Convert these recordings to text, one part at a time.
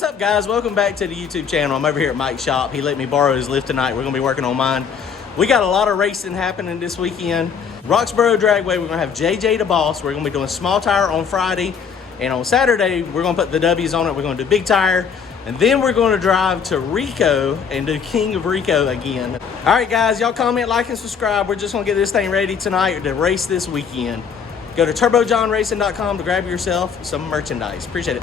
What's up, guys? Welcome back to the YouTube channel. I'm over here at Mike's shop. He let me borrow his lift tonight. We're gonna be working on mine. We got a lot of racing happening this weekend. Roxboro Dragway, we're gonna have JJ the boss. We're gonna be doing small tire on Friday, and on Saturday we're gonna put the W's on it. We're gonna do big tire, and then we're gonna drive to Rico and do King of Rico again. All right, guys, y'all comment, like, and subscribe. We're just gonna get this thing ready tonight to race this weekend. Go to turbojohnracing.com to grab yourself some merchandise. Appreciate it.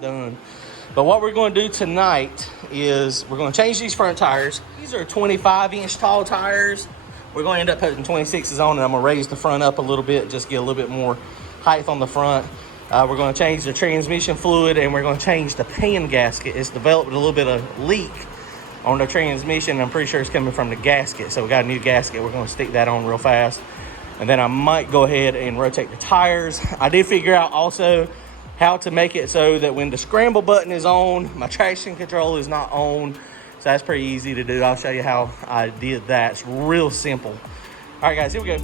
Done. But what we're going to do tonight is we're going to change these front tires. These are 25-inch tall tires. We're going to end up putting 26s on, and I'm going to raise the front up a little bit, just get a little bit more height on the front. We're going to change the transmission fluid, and we're going to change the pan gasket. It's developed a little bit of leak on the transmission. I'm pretty sure it's coming from the gasket, so we got a new gasket. We're going to stick that on real fast, and then I might go ahead and rotate the tires. I did figure out also how to make it so that when the scramble button is on, my traction control is not on. So that's pretty easy to do. I'll show you how I did that. It's real simple. All right, guys, here we go.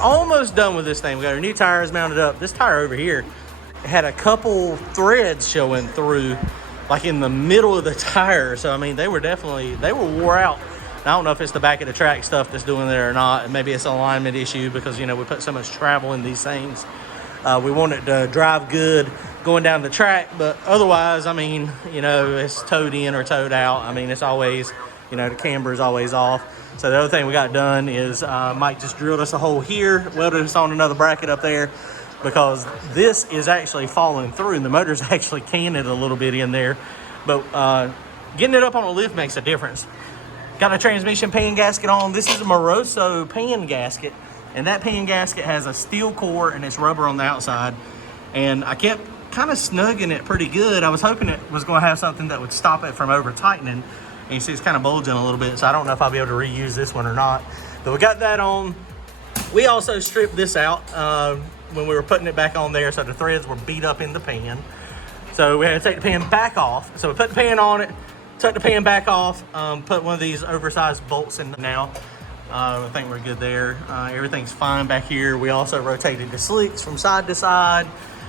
Almost done with this thing. We got our new tires mounted up. This tire over here had a couple threads showing through, like in the middle of the tire. So I mean, they were wore out. I don't know if it's the back of the track stuff that's doing it or not. And maybe it's an alignment issue because, you know, we put so much travel in these things. We want it to drive good going down the track, but otherwise, I mean, you know, it's towed in or towed out. I mean, it's always, you know, the camber is always off. So the other thing we got done is Mike just drilled us a hole here, welded us on another bracket up there, because this is actually falling through and the motor's actually canted a little bit in there. But getting it up on a lift makes a difference. Got a transmission pan gasket on. This is a Moroso pan gasket, and that pan gasket has a steel core and it's rubber on the outside. And I kept kind of snugging it pretty good. I was hoping it was going to have something that would stop it from over tightening. And you see it's kind of bulging a little bit, so I don't know if I'll be able to reuse this one or not. But we got that on. We also stripped this out when we were putting it back on there, so the threads were beat up in the pan. So we had to take the pan back off. So we put the pan on it, took the pan back off, put one of these oversized bolts in now. I think we're good there. Everything's fine back here. We also rotated the slicks from side to side.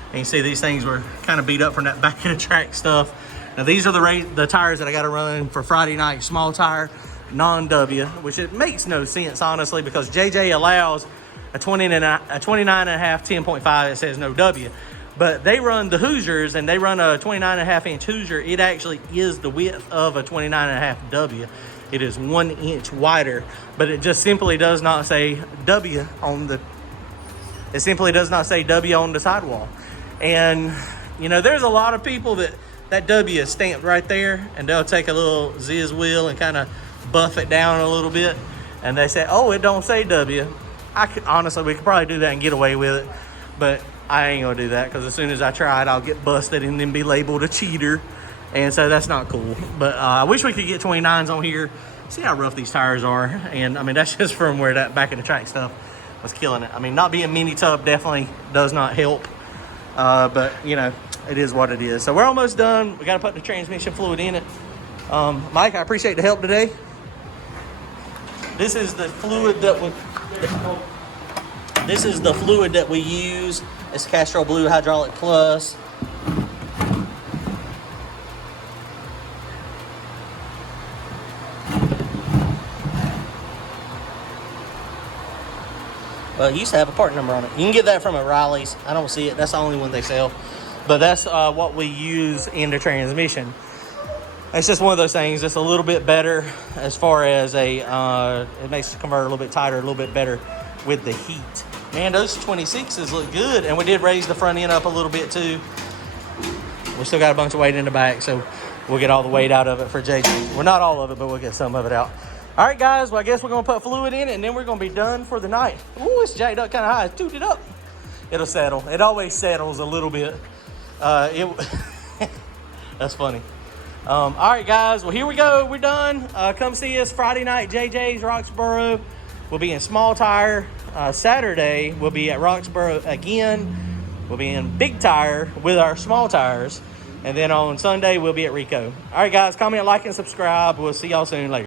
And you see these things were kind of beat up from that back of the track stuff. Now these are the tires that I got to run for Friday night, small tire, non-W, which it makes no sense, honestly, because JJ allows a 29.5, 10.5 that says no W. But they run the Hoosiers, and they run a 29.5-inch Hoosier. It actually is the width of a 29.5 W. It is 1 inch wider, but it just simply does not say W on the, it simply does not say W on the sidewall. And, you know, there's a lot of people that W is stamped right there, and they'll take a little Ziz wheel and kind of buff it down a little bit, and they say, oh, it don't say W. Honestly, we could probably do that and get away with it, but I ain't gonna do that, because as soon as I try it, I'll get busted and then be labeled a cheater, and so that's not cool. But I wish we could get 29s on here. See how rough these tires are, and I mean, that's just from where that back of the track stuff was killing it. I mean, not being mini tub definitely does not help, but you know, it is what it is. So we're almost done. We got to put the transmission fluid in it. Mike, I appreciate the help today. This is the fluid that we use. It's Castrol Blue Hydraulic Plus. Well, it used to have a part number on it. You can get that from O'Reilly's. I don't see it. That's the only one they sell. But that's what we use in the transmission. It's just one of those things that's a little bit better as far as it makes the converter a little bit tighter, a little bit better with the heat. Man, those 26s look good. And we did raise the front end up a little bit too. We still got a bunch of weight in the back, so we'll get all the weight out of it for JJ. Well, not all of it, but we'll get some of it out. All right, guys, well, I guess we're going to put fluid in it, and then we're going to be done for the night. Ooh, it's jacked up kind of high. It's tooted up. it'll settle. It always settles a little bit. It That's funny. All right, guys. Well, here we go. We're done. Come see us Friday night, JJ's Roxboro. We'll be in small tire. Saturday, we'll be at Roxboro again. We'll be in big tire with our small tires. And then on Sunday, we'll be at Rico. All right, guys. Comment, like, and subscribe. We'll see y'all soon later.